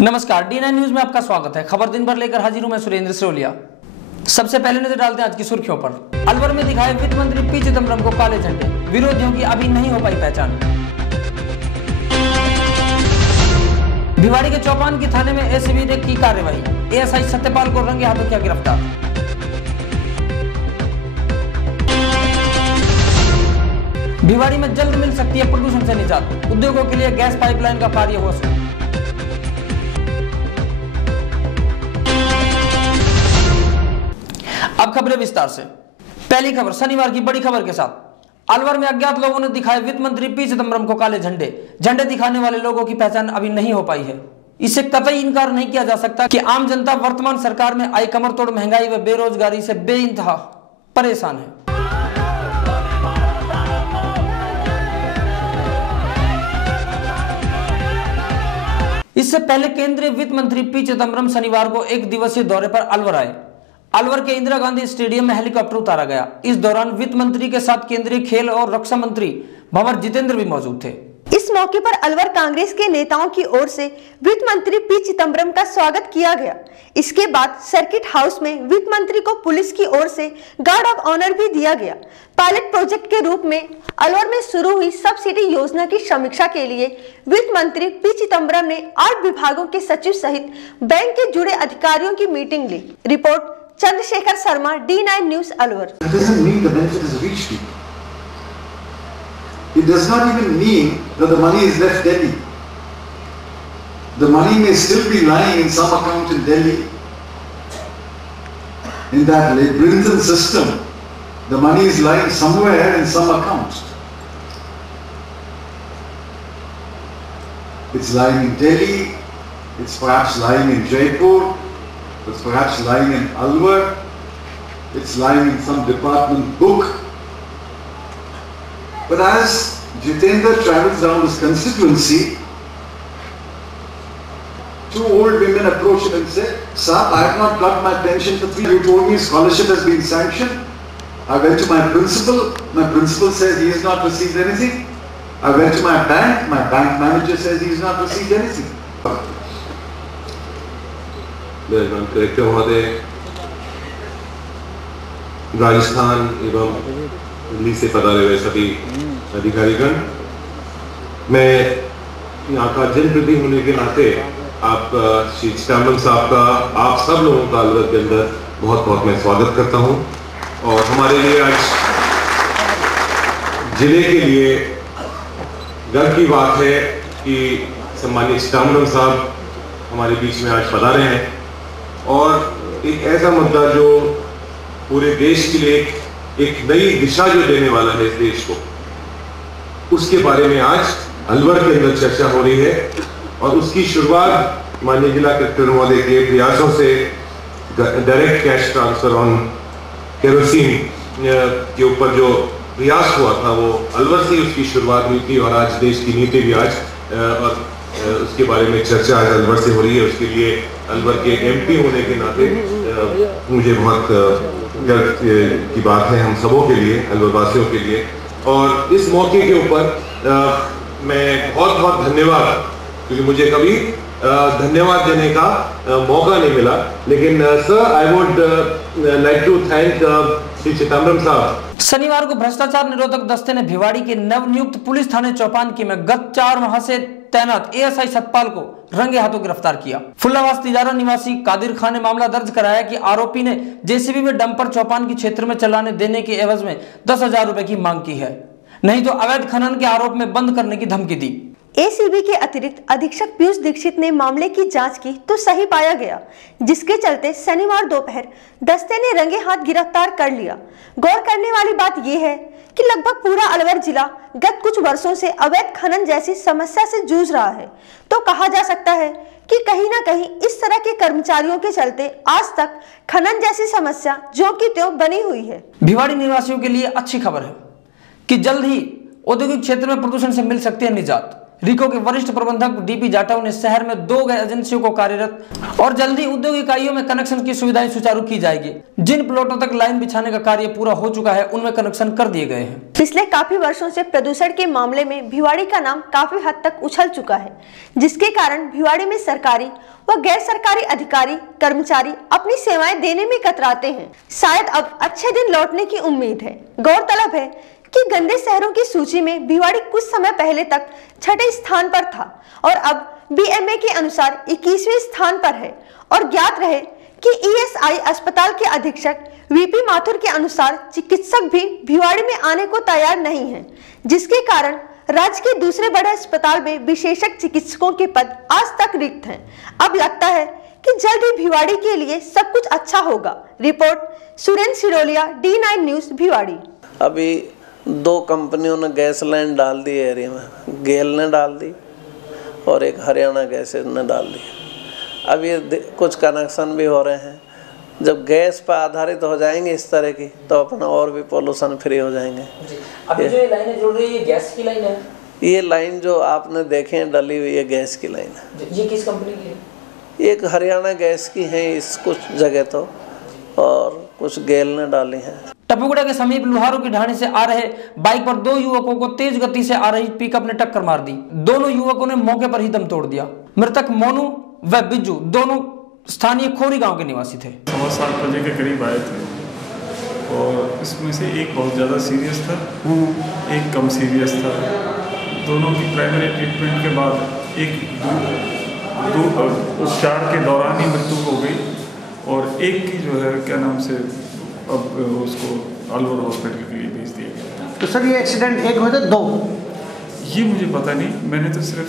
नमस्कार, D9 news में आपका स्वागत है। खबर दिन भर लेकर हाजिर हूं मैं सुरेंद्र सिरोलिया। सबसे पहले नजर डालते हैं आज की सुर्खियों पर। अलवर में दिखाए वित्त मंत्री पी चिदंबरम को काले झंडे, विरोधियों की अभी नहीं हो पाई पहचान। भिवाड़ी के चौपान की थाने में एसीबी ने की कार्रवाई, एएसआई सत्यपाल को रंगे हाथों किया गिरफ्तार। भिवाड़ी में जल्द मिल सकती है प्रदूषण से निजात, उद्योगों के लिए गैस पाइपलाइन का कार्य हुआ शुरू। अब खबरें विस्तार से। पहली खबर शनिवार की बड़ी खबर के साथ। अलवर में अज्ञात लोगों ने दिखाए वित्त मंत्री पी चिदंबरम को काले झंडे। झंडे दिखाने वाले लोगों की पहचान अभी नहीं हो पाई है। इससे कतई इनकार नहीं किया जा सकता कि आम जनता वर्तमान सरकार में आई कमर तोड़ महंगाई व बेरोजगारी से बेइंतहा परेशान है। इससे पहले केंद्रीय वित्त मंत्री पी चिदंबरम शनिवार को एक दिवसीय दौरे पर अलवर आए। अलवर के इंदिरा गांधी स्टेडियम में हेलीकॉप्टर उतारा गया। इस दौरान वित्त मंत्री के साथ केंद्रीय खेल और रक्षा मंत्री भंवर जितेंद्र भी मौजूद थे। इस मौके पर अलवर कांग्रेस के नेताओं की ओर से वित्त मंत्री पी चिदंबरम का स्वागत किया गया। इसके बाद सर्किट हाउस में वित्त मंत्री को पुलिस की ओर से गार्ड ऑफ ऑनर भी दिया गया। पायलट प्रोजेक्ट के रूप में अलवर में शुरू हुई सब्सिडी योजना की समीक्षा के लिए वित्त मंत्री पी चिदंबरम ने 8 विभागों के सचिव सहित बैंक के जुड़े अधिकारियों की मीटिंग ली। Report Chandrashekhar Sharma, D9 news Alwar. It doesn't mean the benefit is reached people. It does not even mean that the money is left Delhi. The money may still be lying in some account in Delhi. In that labyrinthine system, the money is lying somewhere in some account. It's lying in Delhi, it's perhaps lying in Jaipur, it's perhaps lying in Alwar, it's lying in some department book. But as Jitendra travels down this constituency, 2 old women approached him and said, "Sir, I have not got my pension for 3 years. You told me scholarship has been sanctioned. I went to my principal says he has not received anything. I went to my bank manager says he has not received anything." Collector महोदय, राजस्थान एवं दिल्ली से पधारे हुए सभी अधिकारीगण, मैं यहाँ का जनप्रतिनिधि होने के नाते आप श्री चिदंबरम साहब का, आप सब लोगों का अलवर के अंदर बहुत बहुत मैं स्वागत करता हूँ। और हमारे लिए आज जिले के लिए गर्व की बात है कि सम्मानित चिदंबरम साहब हमारे बीच में आज पधारे हैं और एक ऐसा मुद्दा जो पूरे देश के लिए एक नई दिशा जो देने वाला है इस देश को, उसके बारे में आज अलवर के अंदर चर्चा हो रही है। और उसकी शुरुआत माननीय जिला कलेक्टर महोदय के प्रयासों से direct cash transfer on kerosene के ऊपर जो प्रयास हुआ था वो अलवर से उसकी शुरुआत हुई थी। और आज देश की नीति भी आज और उसके बारे में चर्चा आज अलवर से हो रही है। उसके लिए अलवर के MP होने के नाते मुझे बहुत गर्व की बात है हम सबों के लिए, अलवर वासियों के लिए। और इस मौके के ऊपर मैं बहुत बहुत धन्यवाद, क्योंकि मुझे कभी धन्यवाद देने का मौका नहीं मिला, लेकिन sir I would like to thank Shri Chidambaram sahab. शनिवार को भ्रष्टाचार निरोधक दस्ते ने भिवाड़ी के नवनियुक्त पुलिस थाने चौपानकी में गत 4 माह से तैनात एएसआई सतपाल को रंगे हाथों गिरफ्तार किया। फुल्लावास तिजारा निवासी कादिर खान ने मामला दर्ज कराया कि आरोपी ने जेसीबी में डंपर चौपानकी क्षेत्र में चलाने देने के एवज में 10,000 रुपए की मांग की है, नहीं तो अवैध खनन के आरोप में बंद करने की धमकी दी। एसीबी के अतिरिक्त अधीक्षक पीयूष दीक्षित ने मामले की जांच की तो सही पाया गया, जिसके चलते शनिवार दोपहर दस्ते ने रंगे हाथ गिरफ्तार कर लिया। गौर करने वाली बात यह है कि लगभग पूरा अलवर जिला गत कुछ वर्षों से अवैध खनन जैसी समस्या से जूझ रहा है। तो कहा जा सकता है कि कहीं ना कहीं इस तरह के कर्मचारियों के चलते आज तक खनन जैसी समस्या ज्यों की त्यों बनी हुई है। भिवाड़ी निवासियों के लिए अच्छी खबर है कि जल्द ही औद्योगिक क्षेत्र में प्रदूषण से मिल सकती है निजात। रिको के वरिष्ठ प्रबंधक डीपी जाटव ने शहर में 2 गैस एजेंसियों को कार्यरत और जल्दी उद्योग इकाइयों में कनेक्शन की सुविधाएं सुचारू की जाएगी। जिन प्लॉटों तक लाइन बिछाने का कार्य पूरा हो चुका है उनमें कनेक्शन कर दिए गए हैं। पिछले काफी वर्षों से प्रदूषण के मामले में भिवाड़ी का नाम काफी हद तक उछल चुका है, जिसके कारण भिवाड़ी में सरकारी व गैर सरकारी अधिकारी कर्मचारी अपनी सेवाएं देने में कतराते हैं। शायद अब अच्छे दिन लौटने की उम्मीद है। गौरतलब है कि गंदे शहरों की सूची में भिवाड़ी कुछ समय पहले तक 6ठे स्थान पर था और अब बीएमए के अनुसार 21वें स्थान पर है। और ज्ञात रहे कि ईएसआई अस्पताल के अधीक्षक वीपी माथुर के अनुसार चिकित्सक भी भिवाड़ी में आने को तैयार नहीं है, जिसके कारण राज्य के दूसरे बड़े अस्पताल में विशेषज्ञ चिकित्सकों के पद आज तक रिक्त हैं। अब लगता है कि जल्द ही भिवाड़ी के लिए सब कुछ अच्छा होगा। Report Surendra Siroliya, D9 news Bhiwadi. अभी 2 कंपनियों ने गैस लाइन डाल दी एरिया में, गेल ने डाल दी और एक हरियाणा गैस ने डाल दी। अब ये कुछ कनेक्शन भी हो रहे हैं। जब गैस पर आधारित हो जाएंगे इस तरह की तो अपना और भी पोल्यूशन फ्री हो जाएंगे। अभी जो ये लाइनें जुड़ रही है ये गैस की लाइन है? ये लाइन जो आपने देखे हैं डली हुई है गैस की लाइन है। ये किस कंपनी की है? एक हरियाणा गैस की है इस कुछ जगह तो, और कुछ गेल ने डाली है। टपुगड़ा के समीप लुहारों की ढाणी से आ रहे बाइक पर 2 युवकों को तेज गति से आ रही पिकअप ने टक्कर मार दी। दोनों युवकों ने मौके पर ही दम तोड़ दिया। मृतक मोनू व बिज्जू दोनों स्थानीय खोरी गांव के निवासी थे। 7 बजे के करीब आए थे और इसमें से एक बहुत ज़्यादा सीरियस था, एक कम सीरियस था। दोनों की प्राइमरी ट्रीटमेंट के बाद एक उपचार के दौरान ही मृत्यु हो गई और एक की जो है क्या नाम से अब उसको अलवर हॉस्पिटल के लिए भेज दिया गया। तो सर ये एक्सीडेंट एक हुए थे 2? ये मुझे पता नहीं, मैंने तो सिर्फ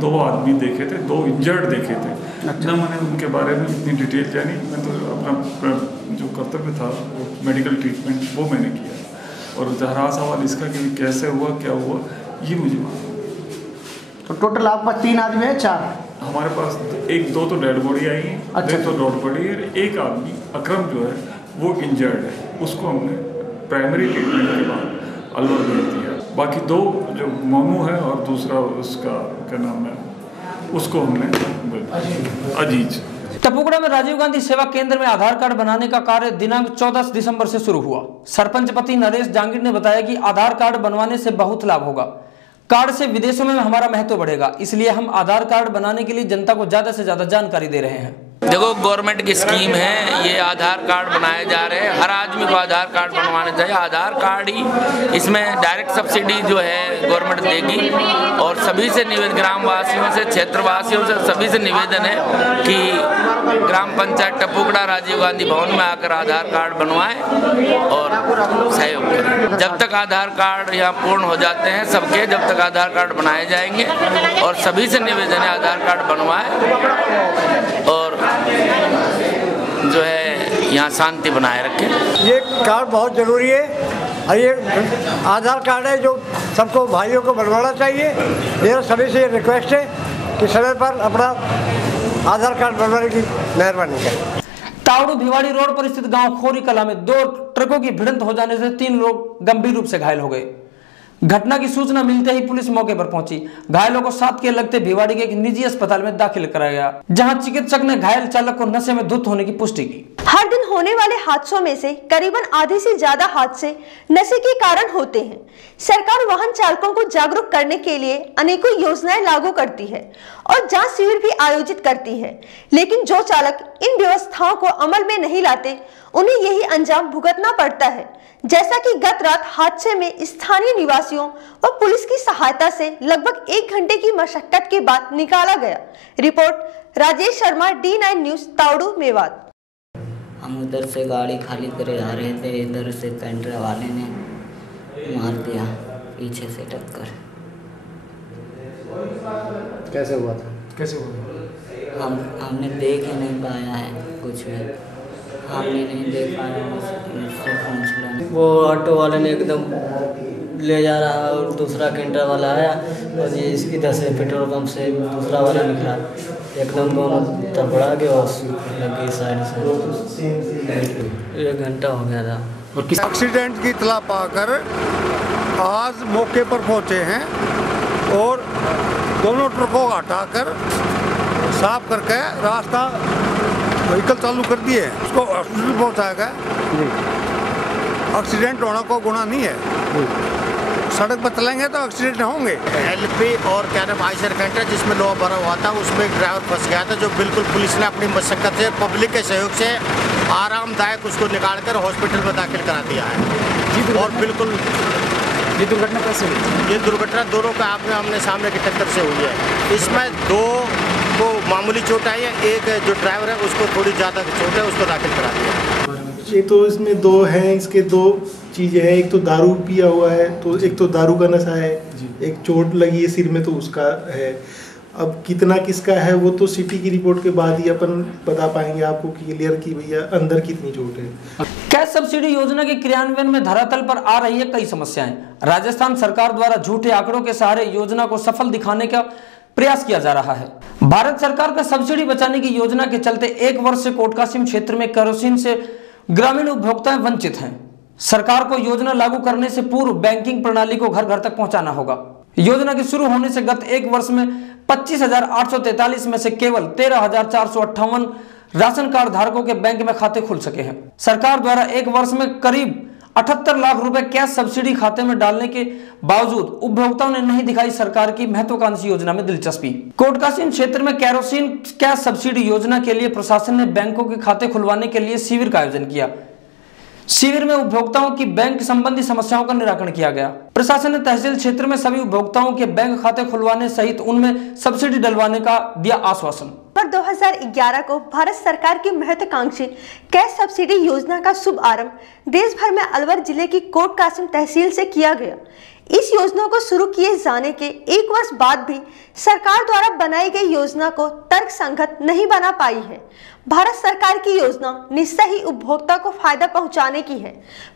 2 आदमी देखे थे, 2 इंजर्ड देखे थे। अच्छा। ना मैंने उनके बारे में इतनी डिटेल जानी, मैं तो अपना जो कर्तव्य था वो मेडिकल ट्रीटमेंट वो मैंने किया। और जहाँ सवाल इसका कि कैसे हुआ क्या हुआ ये मुझे मालूम। तो टोटल आपके पास 3 आदमी है? 4 हमारे पास 1-2 तो डेड बॉडी आई है। अच्छा। 1 तो डेड बॉडी है। एक आदमी अकरम जो है वो इंजर्ड है, उसको हमने प्राइमरी ट्रीटमेंट के बाद अलवर भेज दिया। बाकी 2 जो मोनू है और दूसरा उसका क्या नाम है उसको हमने अजीज। टपुगड़ा में राजीव गांधी सेवा केंद्र में आधार कार्ड बनाने का कार्य दिनांक 14 दिसंबर से शुरू हुआ। सरपंच पति नरेश जांगीर ने बताया कि आधार कार्ड बनवाने से बहुत लाभ होगा। कार्ड से विदेशों में हमारा महत्व बढ़ेगा, इसलिए हम आधार कार्ड बनाने के लिए जनता को ज्यादा से ज्यादा जानकारी दे रहे हैं। देखो गवर्नमेंट की स्कीम है, ये आधार कार्ड बनाए जा रहे हैं। हर आदमी को आधार कार्ड बनवाना चाहिए। आधार कार्ड ही इसमें डायरेक्ट सब्सिडी जो है गवर्नमेंट देगी। और सभी से निवेदन, ग्रामवासियों से, क्षेत्रवासियों से सभी से निवेदन है कि ग्राम पंचायत टपुगड़ा राजीव गांधी भवन में आकर आधार कार्ड बनवाएं और सहयोग करें। जब तक आधार कार्ड यहाँ पूर्ण हो जाते हैं सबके, जब तक आधार कार्ड बनाए जाएंगे। और सभी से निवेदन है आधार कार्ड बनवाएं और जो है यहाँ शांति बनाए रखें। ये कार्ड बहुत ज़रूरी है और ये आधार कार्ड है जो सबको भाइयों को बनवाना चाहिए। मेरा सभी से रिक्वेस्ट है कि समय पर अपना आधार कार्ड बनवाने की मेहरबानी करें। तावड़ू भिवाड़ी रोड पर स्थित गांव खोरी कला में 2 ट्रकों की भिड़ंत हो जाने से 3 लोग गंभीर रूप से घायल हो गए। घटना की सूचना मिलते ही पुलिस मौके पर पहुंची। घायलों को 7 के लगते भिवाड़ी के एक निजी अस्पताल में दाखिल कराया गया, जहां चिकित्सक ने घायल चालक को नशे में धुत होने की पुष्टि की। हर दिन होने वाले हादसों में से करीबन आधे से ज्यादा हादसे नशे के कारण होते हैं। सरकार वाहन चालकों को जागरूक करने के लिए अनेकों योजनाएं लागू करती है और जांच शिविर भी आयोजित करती है, लेकिन जो चालक इन व्यवस्थाओं को अमल में नहीं लाते उन्हें यही अंजाम भुगतना पड़ता है। जैसा कि गत रात हादसे में स्थानीय निवासियों व पुलिस की सहायता से लगभग 1 घंटे की मशक्कत के बाद निकाला गया। Report Rajesh Sharma, D9 news, Tauru, Mewat. हम उधर से गाड़ी खाली करे आ रहे थे, इधर से कैंटर वाले ने मार दिया पीछे से टक्कर। कैसे हुआ था? कैसे हुआ? हमने देख ही नहीं पाया है कुछ भी, हमने नहीं देख पाया। वो ऑटो वाले ने एकदम ले जा रहा और दूसरा कैंटर वाला आया और ये इधर से पेट्रोल पंप से दूसरा वाला निकला, एकदम दोनों तबड़ा गए और लग गई साइड से। 1 घंटा हो गया था। और किस एक्सीडेंट की इत्तला पाकर आज मौके पर पहुंचे हैं और दोनों ट्रकों को हटाकर साफ करके रास्ता व्हीकल चालू कर दिए, उसको हॉस्पिटल पहुँचाया गया। एक्सीडेंट होना कोई गुनाह नहीं है, सड़क पर चलेंगे तो एक्सीडेंट होंगे। एलपी और क्या नाम आइसर कंटेनर जिसमें लोहा भरा हुआ था, उसमें एक ड्राइवर फंस गया था, जो बिल्कुल पुलिस ने अपनी मशक्कत से, पब्लिक के सहयोग से आरामदायक उसको निकाल कर हॉस्पिटल में दाखिल करा दिया है। और बिल्कुल ये दुर्घटना कैसे हुई? ये दुर्घटना दोनों का आमने सामने की टक्कर से हुई है। इसमें दो को मामूली चोट आई है, एक जो ड्राइवर है उसको थोड़ी ज़्यादा चोट है, उसको दाखिल करा दिया। ये तो इसमें दो हैं, इसके दो चीज़ें हैं। एक तो दारू पिया हुआ है, तो एक तो दारू का नशा है, एक चोट लगी है सिर में तो उसका है। अब कितना किसका है वो तो सीटी की रिपोर्ट के बाद ही अपन बता पाएंगे आपको क्लियर कि भैया अंदर कितनी चोट है। गैस सब्सिडी योजना के क्रियान्वयन में धरातल पर आ रही है कई समस्याएं। राजस्थान सरकार द्वारा झूठे आंकड़ों के सहारे योजना को सफल दिखाने का प्रयास किया जा रहा है। भारत सरकार का सब्सिडी बचाने की योजना के चलते 1 वर्ष से कोटकासिम क्षेत्र में केरोसिन से ग्रामीण उपभोक्ता वंचित हैं। सरकार को योजना लागू करने से पूर्व बैंकिंग प्रणाली को घर घर तक पहुंचाना होगा। योजना के शुरू होने से गत 1 वर्ष में 25,843 में से केवल 13,458 राशन कार्ड धारकों के बैंक में खाते खुल सके हैं। सरकार द्वारा 1 वर्ष में करीब 78 लाख रुपए कैश सब्सिडी खाते में डालने के बावजूद उपभोक्ताओं ने नहीं दिखाई सरकार की महत्वाकांक्षी योजना में दिलचस्पी। कोटकासिम क्षेत्र में केरोसिन कैश सब्सिडी योजना के लिए प्रशासन ने बैंकों के खाते खुलवाने के लिए शिविर का आयोजन किया। शिविर में उपभोक्ताओं की बैंक संबंधी समस्याओं का निराकरण किया गया। प्रशासन ने तहसील क्षेत्र में सभी उपभोक्ताओं के बैंक खाते खुलवाने सहित उनमें सब्सिडी डलवाने का दिया आश्वासन। 2011 को भारत सरकार की महत्वाकांक्षी कैश सब्सिडी योजना का शुभारंभ देश भर में अलवर जिले की कोटकासिम तहसील से किया गया। इस योजना को शुरू किए जाने के 1 वर्ष बाद भी सरकार द्वारा बनाई गई योजना को तर्कसंगत नहीं बना पाई है। भारत सरकार की योजना निश्चय ही उपभोक्ता को फायदा पहुंचाने की है,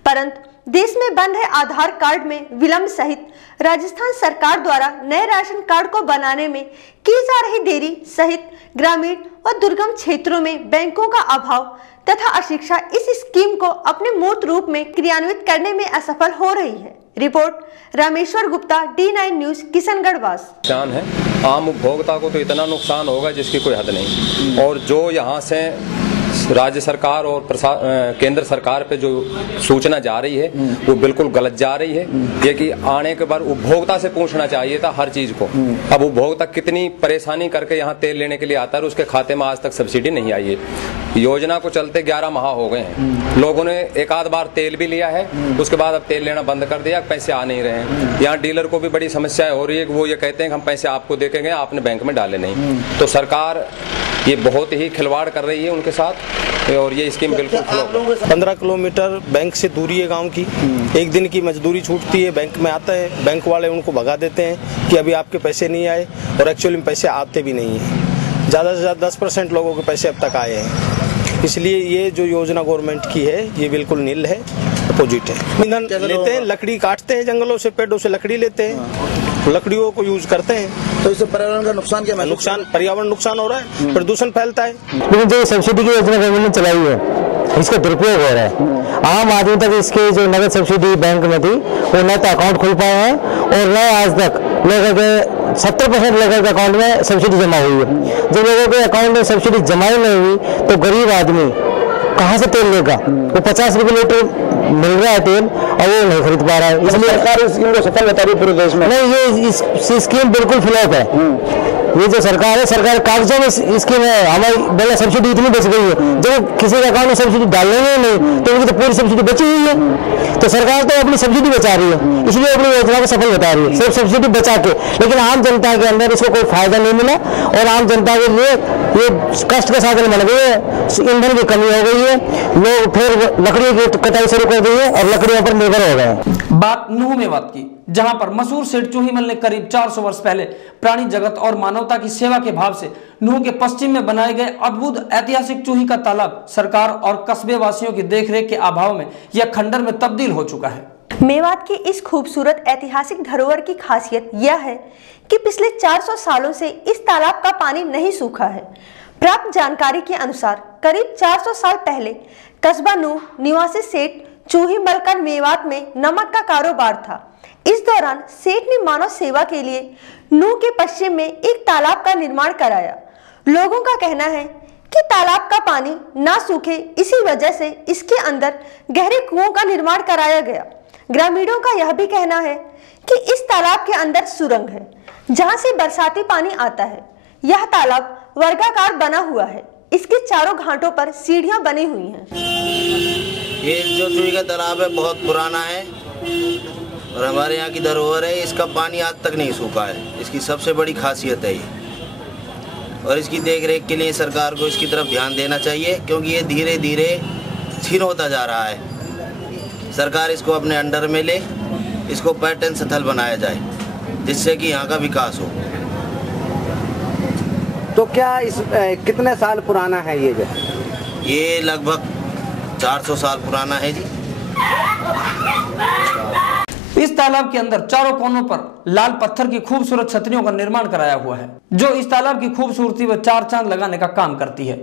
परंतु देश में बन रहे आधार कार्ड में विलंब सहित राजस्थान सरकार द्वारा नए राशन कार्ड को बनाने में की जा रही देरी सहित ग्रामीण और दुर्गम क्षेत्रों में बैंकों का अभाव तथा अशिक्षा इस स्कीम को अपने मूर्त रूप में क्रियान्वित करने में असफल हो रही है। Report Rameshwar Gupta, D9 news, Kishangarh वास। नुकसान है, आम उपभोक्ता को तो इतना नुकसान होगा जिसकी कोई हद नहीं। और जो यहाँ से राज्य सरकार और केंद्र सरकार पे जो सूचना जा रही है वो बिल्कुल गलत जा रही है। ये कि आने के बाद उपभोक्ता से पूछना चाहिए था हर चीज को। अब उपभोक्ता कितनी परेशानी करके यहाँ तेल लेने के लिए आता है और उसके खाते में आज तक सब्सिडी नहीं आई है। योजना को चलते 11 माह हो गए हैं, लोगों ने एक आध बार तेल भी लिया है, उसके बाद अब तेल लेना बंद कर दिया, पैसे आ नहीं रहे हैं। यहाँ डीलर को भी बड़ी समस्याएं हो रही है कि वो ये कहते हैं कि हम पैसे आपको दे के गए, आपने बैंक में डाले नहीं। तो सरकार ये बहुत ही खिलवाड़ कर रही है उनके साथ और ये स्कीम बिल्कुल 15 किलोमीटर बैंक से दूरी है गांव की। एक दिन की मजदूरी छूटती है, बैंक में आता है, बैंक वाले उनको भगा देते हैं कि अभी आपके पैसे नहीं आए, और एक्चुअली में पैसे आते भी नहीं हैं। ज़्यादा से ज़्यादा 10% लोगों के पैसे अब तक आए हैं। इसलिए ये जो योजना गवर्नमेंट की है ये बिल्कुल नील है, अपोजिट है। ईंधन लेते हैं, लकड़ी काटते हैं, जंगलों से पेड़ों से लकड़ी लेते हैं, लकड़ियों को यूज करते हैं, तो इससे पर्यावरण का नुकसान क्या? नुकसान, पर्यावरण नुकसान हो रहा है, प्रदूषण फैलता है। लेकिन जो सब्सिडी की योजना गवर्नमेंट ने चलाई है इसका दुरुपयोग हो रहा है। आम आदमी तक इसकी जो नगद सब्सिडी बैंक में थी वो न तो अकाउंट खुल पाए हैं और न आज तक लोगों के 70% लोगों के अकाउंट में सब्सिडी जमा हुई है। जब लोगों के अकाउंट में सब्सिडी जमा ही नहीं हुई तो गरीब आदमी कहाँ से तेल लेगा? वो 50 रुपये लीटर मिल रहा है तेल और वो नहीं खरीद पा रहा है। इसलिए सरकार इस स्कीम को सफल बता रही है पूरे देश में। नहीं, ये स्कीम बिल्कुल फ्लॉप है। ये जो सरकार है, सरकार कागजों में स्कीम है, हमारी पहले सब्सिडी इतनी बच गई है, जब किसी के अकाउंट में सब्सिडी डालेंगे नहीं तो उनकी तो पूरी सब्सिडी बची हुई है। तो सरकार तो अपनी सब्सिडी बचा रही है, इसलिए अपनी योजना को सफल बता रही है, सिर्फ सब्सिडी बचा के। लेकिन आम जनता के अंदर इसको कोई फायदा नहीं मिला और आम जनता के लिए ये कष्ट का साधन बन गई है। ईंधन की कमी हो गई है, लोग फिर लकड़ियों की कटाई शुरू कर दी है और लकड़ियों पर निर्भर हो गए। बात नूह मेवात की, जहां पर मशहूर सेठ चूहीमल ने करीब 400 वर्ष पहले प्राणी जगत और मानवता की सेवा के भाव से नूह के पश्चिम में बनाए गए अद्भुत ऐतिहासिक चूही का तालाब सरकार और कस्बे वासियों की देखरेख के अभाव में यह खंडर में तब्दील हो चुका है। मेवात की इस खूबसूरत ऐतिहासिक धरोहर की खासियत यह है कि पिछले 400 सालों से इस तालाब का पानी नहीं सूखा है। प्राप्त जानकारी के अनुसार करीब 400 साल पहले कस्बा नूह निवासी सेठ चूहीमल का मेवात में नमक का कारोबार था। इस दौरान सेठ ने मानव सेवा के लिए नूह के पश्चिम में एक तालाब का निर्माण कराया। लोगों का कहना है कि तालाब का पानी ना सूखे, इसी वजह से इसके अंदर गहरे कुओं का निर्माण कराया गया। ग्रामीणों का यह भी कहना है कि इस तालाब के अंदर सुरंग है जहां से बरसाती पानी आता है। यह तालाब वर्गाकार बना हुआ है। इसके चारों घाटों पर सीढ़ियां बनी हुई हैं। ये जो चूही का तालाब है बहुत पुराना है और हमारे यहाँ की धरोहर है। इसका पानी आज तक नहीं सूखा है। इसकी सबसे बड़ी खासियत है ये, और इसकी देखरेख के लिए सरकार को इसकी तरफ ध्यान देना चाहिए, क्योंकि ये धीरे धीरे छीन होता जा रहा है। सरकार इसको अपने अंडर में ले, इसको पर्यटन स्थल बनाया जाए जिससे कि यहाँ का विकास हो। तो क्या इस कितने साल पुराना है ये जगह? ये लगभग 400 साल पुराना है जी। इस तालाब के अंदर चारों कोनों पर लाल पत्थर की खूबसूरत छतरियों का निर्माण कराया हुआ है, जो इस तालाब की खूबसूरती व चार चांद लगाने का काम करती है।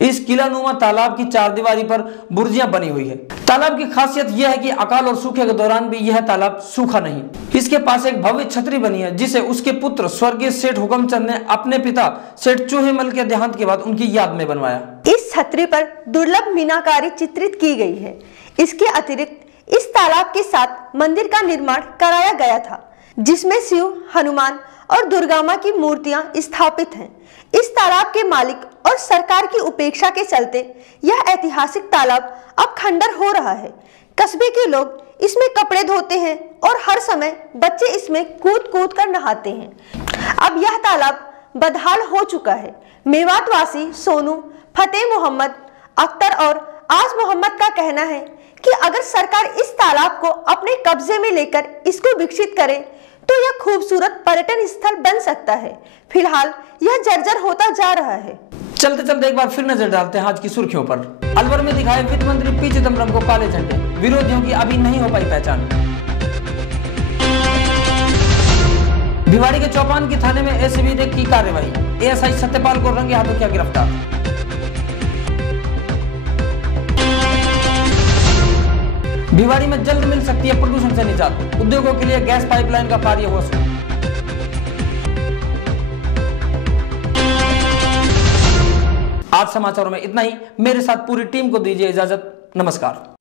इस किलानुमा तालाब की चारदीवारी पर बुर्जियां बनी हुई है। तालाब की खासियत यह है कि अकाल और सूखे के दौरान भी यह तालाब सूखा नहीं। इसके पास एक भव्य छतरी बनी है जिसे उसके पुत्र स्वर्गीय सेठ हुकमचंद ने अपने पिता सेठ चूहेमल के देहांत के बाद उनकी याद में बनवाया। इस छतरी पर दुर्लभ मीनाकारी चित्रित की गई है। इसके अतिरिक्त इस तालाब के साथ मंदिर का निर्माण कराया गया था, जिसमें शिव, हनुमान और दुर्गा मां की मूर्तियां स्थापित हैं। इस तालाब के मालिक और सरकार की उपेक्षा के चलते यह ऐतिहासिक तालाब अब खंडर हो रहा है। कस्बे के लोग इसमें कपड़े धोते हैं और हर समय बच्चे इसमें कूद कूद कर नहाते हैं। अब यह तालाब बदहाल हो चुका है। मेवात वासी सोनू, फतेह मोहम्मद, अख्तर और आज मोहम्मद का कहना है कि अगर सरकार इस तालाब को अपने कब्जे में लेकर इसको विकसित करे तो यह खूबसूरत पर्यटन स्थल बन सकता है। फिलहाल यह जर्जर होता जा रहा है। चलते चलते एक बार फिर नजर डालते हैं आज की सुर्खियों पर। अलवर में दिखाए वित्त मंत्री पी चिदम्बरम को काले झंडे, विरोधियों की अभी नहीं हो पाई पहचान। भिवाड़ी के चौपान की थाने में एसीबी ने की कार्रवाई, एएसआई सत्यपाल को रंगे हाथों किया गिरफ्तार। भिवाड़ी में जल्द मिल सकती है प्रदूषण से निजात, उद्योगों के लिए गैस पाइपलाइन का कार्य हुआ शुरू। आज समाचारों में इतना ही। मेरे साथ पूरी टीम को दीजिए इजाजत। नमस्कार।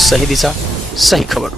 सही दिशा, सही खबर।